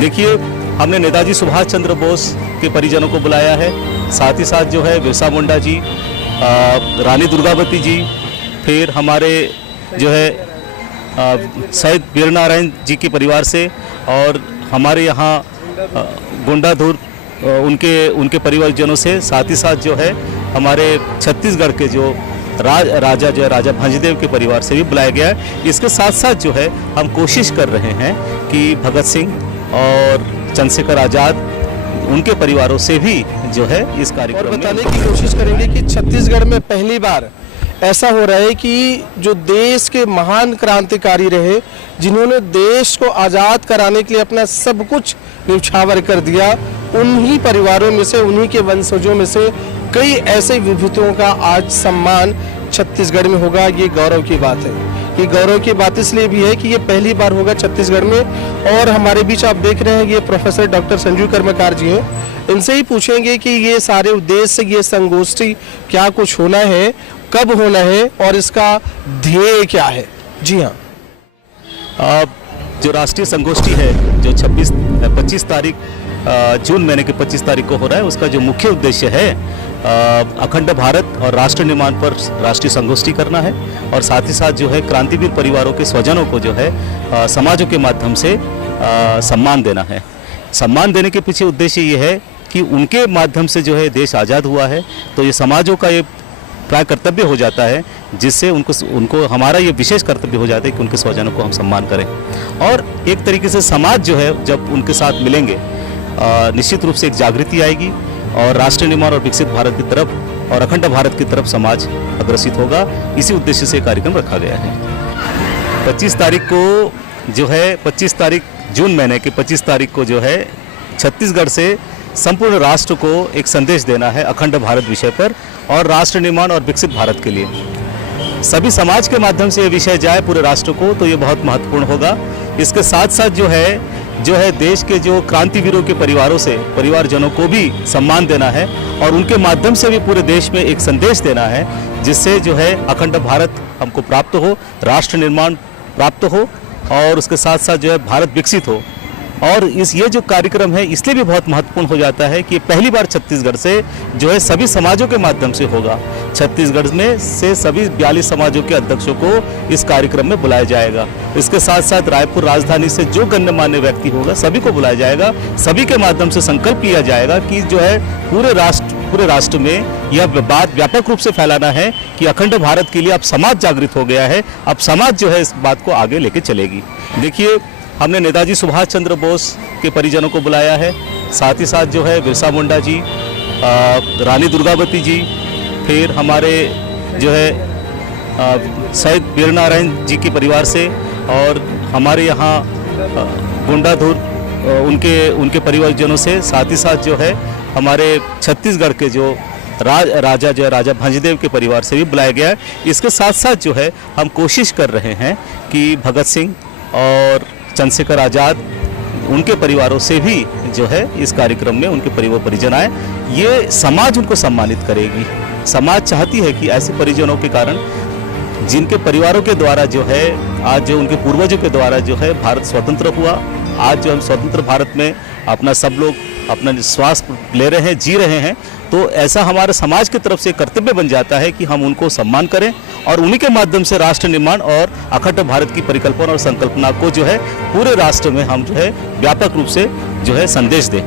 देखिए, हमने नेताजी सुभाष चंद्र बोस के परिजनों को बुलाया है, साथ ही साथ जो है बिरसा मुंडा जी, रानी दुर्गावती जी, फिर हमारे जो है शहीद वीर नारायण जी के परिवार से, और हमारे यहाँ गुंडाधुर उनके परिवारजनों से, साथ ही साथ जो है हमारे छत्तीसगढ़ के जो राजा जो है राजा भंजदेव के परिवार से भी बुलाया गया है। इसके साथ साथ जो है हम कोशिश कर रहे हैं कि भगत सिंह और चंद्रशेखर आज़ाद उनके परिवारों से भी जो है इस कार्यक्रम में बताने की कोशिश करेंगे कि छत्तीसगढ़ में पहली बार ऐसा हो रहा है कि जो देश के महान क्रांतिकारी रहे, जिन्होंने देश को आज़ाद कराने के लिए अपना सब कुछ न्यौछावर कर दिया, उन्हीं परिवारों में से, उन्हीं के वंशजों में से कई ऐसे विभूतियों का आज सम्मान छत्तीसगढ़ में होगा। ये गौरव की बात है। ये गौरव की बात इसलिए भी है कि ये पहली बार होगा छत्तीसगढ़ में। और हमारे बीच आप देख रहे हैं ये प्रोफेसर डॉक्टर संजीव कर्मकार जी हैं। इनसे ही पूछेंगे कि ये सारे उद्देश्य, ये संगोष्ठी क्या कुछ होना है, कब होना है और इसका ध्येय क्या है। जी हाँ, जो राष्ट्रीय संगोष्ठी है जो 25 तारीख जून महीने के 25 तारीख को हो रहा है, उसका जो मुख्य उद्देश्य है अखंड भारत और राष्ट्र निर्माण पर राष्ट्रीय संगोष्ठी करना है, और साथ ही साथ जो है क्रांतिवीर परिवारों के स्वजनों को जो है समाजों के माध्यम से सम्मान देना है। सम्मान देने के पीछे उद्देश्य ये है कि उनके माध्यम से जो है देश आज़ाद हुआ है, तो ये समाजों का ये प्राय कर्तव्य हो जाता है, जिससे उनको हमारा ये विशेष कर्तव्य हो जाता है कि उनके स्वजनों को हम सम्मान करें। और एक तरीके से समाज जो है जब उनके साथ मिलेंगे, निश्चित रूप से एक जागृति आएगी और राष्ट्र निर्माण और विकसित भारत की तरफ और अखंड भारत की तरफ समाज अग्रसित होगा। इसी उद्देश्य से कार्यक्रम रखा गया है। 25 तारीख को जो है 25 तारीख जून महीने के 25 तारीख को जो है छत्तीसगढ़ से संपूर्ण राष्ट्र को एक संदेश देना है अखंड भारत विषय पर और राष्ट्र निर्माण और विकसित भारत के लिए। सभी समाज के माध्यम से ये विषय जाए पूरे राष्ट्र को, तो ये बहुत महत्वपूर्ण होगा। इसके साथ साथ जो है देश के जो क्रांतिवीरों के परिवारजनों को भी सम्मान देना है और उनके माध्यम से भी पूरे देश में एक संदेश देना है, जिससे जो है अखंड भारत हमको प्राप्त हो, राष्ट्र निर्माण प्राप्त हो और उसके साथ साथ जो है भारत विकसित हो। और ये जो कार्यक्रम है इसलिए भी बहुत महत्वपूर्ण हो जाता है कि पहली बार छत्तीसगढ़ से जो है सभी समाजों के माध्यम से होगा। छत्तीसगढ़ में से सभी 42 समाजों के अध्यक्षों को इस कार्यक्रम में बुलाया जाएगा। इसके साथ साथ रायपुर राजधानी से जो गण्यमान्य व्यक्ति होगा सभी को बुलाया जाएगा। सभी के माध्यम से संकल्प लिया जाएगा कि जो है पूरे राष्ट्र में यह बात व्यापक रूप से फैलाना है कि अखंड भारत के लिए अब समाज जागृत हो गया है। अब समाज जो है इस बात को आगे लेके चलेगी। देखिए, हमने नेताजी सुभाष चंद्र बोस के परिजनों को बुलाया है, साथ ही साथ जो है बिरसा मुंडा जी, रानी दुर्गावती जी, फिर हमारे जो है शहीद वीर नारायण जी के परिवार से, और हमारे यहाँ गुंडाधुर उनके परिवारजनों से, साथ ही साथ जो है हमारे छत्तीसगढ़ के जो राजा जो है राजा भंजदेव के परिवार से भी बुलाया गया है। इसके साथ साथ जो है हम कोशिश कर रहे हैं कि भगत सिंह और चंद्रशेखर आज़ाद उनके परिवारों से भी जो है इस कार्यक्रम में उनके परिजन आए। ये समाज उनको सम्मानित करेगी। समाज चाहती है कि ऐसे परिजनों के कारण जिनके परिवारों के द्वारा जो है आज जो उनके पूर्वजों के द्वारा जो है भारत स्वतंत्र हुआ, आज जो हम स्वतंत्र भारत में अपना सब लोग अपना श्वास ले रहे हैं, जी रहे हैं, तो ऐसा हमारे समाज की तरफ से कर्तव्य बन जाता है कि हम उनको सम्मान करें और उन्हीं के माध्यम से राष्ट्र निर्माण और अखंड भारत की परिकल्पना और संकल्पना को जो है पूरे राष्ट्र में हम जो है व्यापक रूप से जो है संदेश दें।